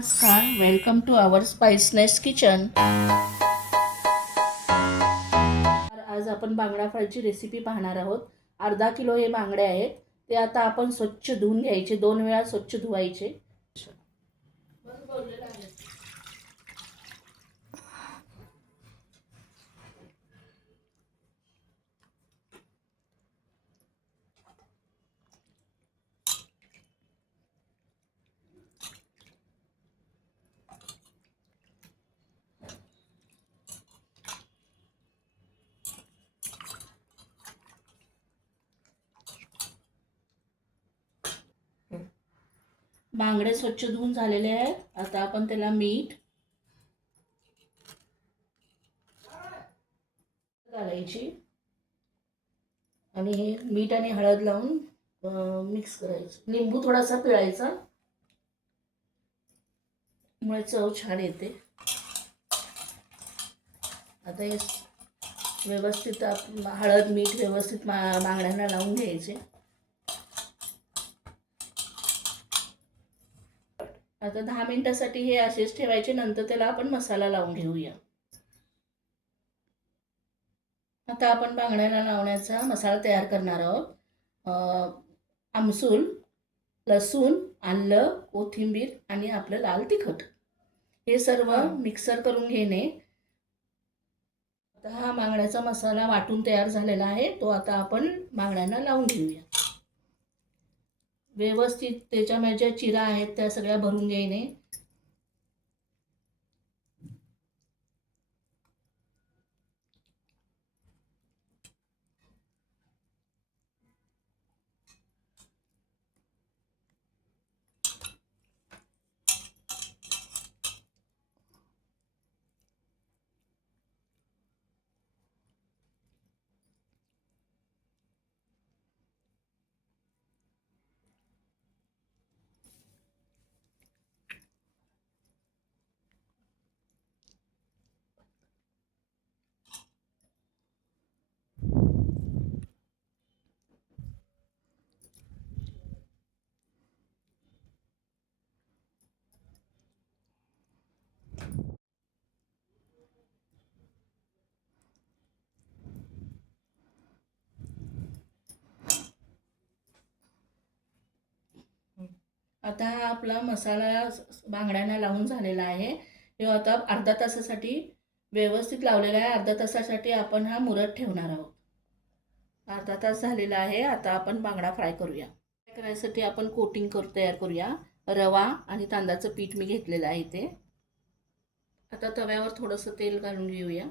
नमस्कार, welcome to our spiciness kitchen. आज आपण बांगडा फ्रायची रेसिपी पाहणार आहोत. अर्धा किलो हे बांगडे आहेत. ते आता आपण स्वच्छ धुवून घ्यायचे, 2 वेळा स्वच्छ धुवायचे. बांगडे स्वच्छ धुवून झालेले आहेत. आता आपण त्याला मीठ घालायची आणि हे मीठ आणि हळद लावून मिक्स करायचं. लिंबू थोडासा पिळायचा, मुळे चव छान येते. आता हे व्यवस्थित हळद मीठ व्यवस्थित बांगड्यांना लावून घ्यायचे. आता 10 मिनिटासाठी हे असेच ठेवायचे. नंतर त्याला आपण मसाला लावून घेऊया. आता आपण बांगड्यांना लावण्याचा मसाला तयार करणार आहोत. आमसूल, लसूण, आलं, कोथिंबीर आणि आपलं लाल तिखट हे सर्व मिक्सर करून घेणे. आता हा बांगड्याचा मसाला वाटून तयार झालेला आहे. तो आता आपण बांगड्यांना लावून घेऊया. व्यवस्थित त्याच्यामध्ये ज्या चिरा आहेत त्या सगळ्या भरून घेणे. आता हा आपला मसाला बांगड्यांना लावून झालेला आहे. हे आता अर्धा तासासाठी व्यवस्थित लावलेला आहे. अर्धा तासासाठी आपण हा मुरत ठेवणार आहोत. अर्धा तास झालेला आहे. आता आपण बांगडा फ्राय करूया. फ्राय करायसाठी आपण कोटिंग तयार करूया. रवा आणि तांदळाचं पीठ मी घेतलेलं आहे इथे. आता तव्यावर थोडंसं तेल घालून घेऊया.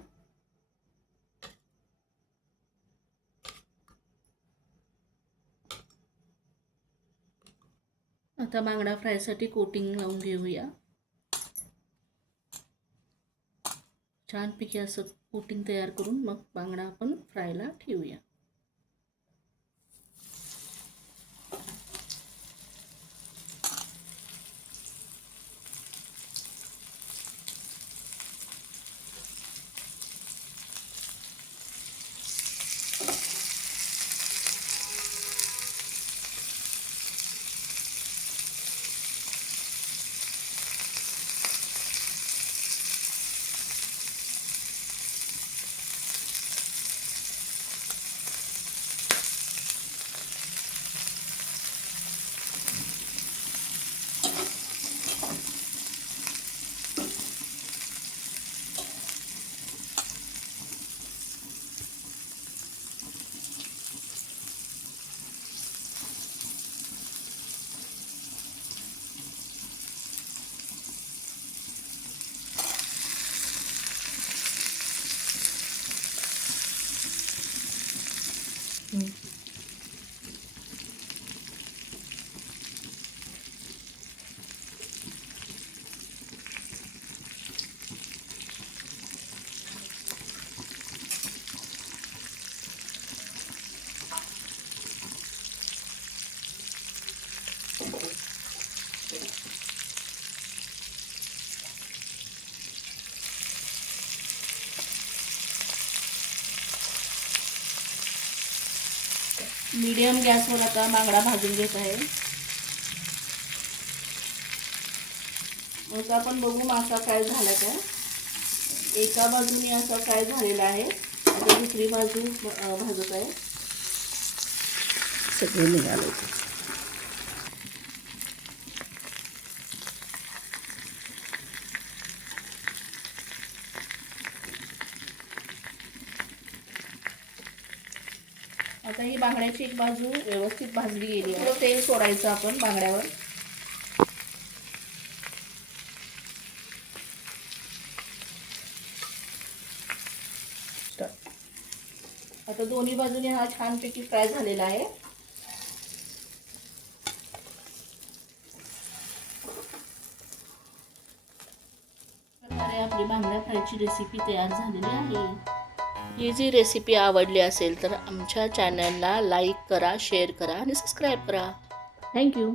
आता बांगडा फ्रायसाठी कोटिंग लावून घेऊया. छानपैकी असं कोटिंग तयार करून मग बांगडा आपण फ्रायला ठेवूया. मीडियम गॅसवर आता बांगडा भाजून घेत आहे. मग आपण बघू मासा काय झाला काय. एका बाजूने असा फ्राय झालेला आहे. आता दुसरी बाजू भाजत आहे. सगळे निघाले. आता ही बांगड्याची एक बाजू व्यवस्थित भाजली गेली आहे. थोडं तेल सोडायचं आपण बांगड्यावर. आता दोन्ही बाजूने हा छानपैकी फ्राय झालेला आहे. आपली बांगड्या फ्रायची रेसिपी तयार झालेली आहे. ही जी रेसिपी आवडली असेल तर आमच्या चॅनलला लाईक करा, शेअर करा आणि सबस्क्राईब करा. थँक्यू.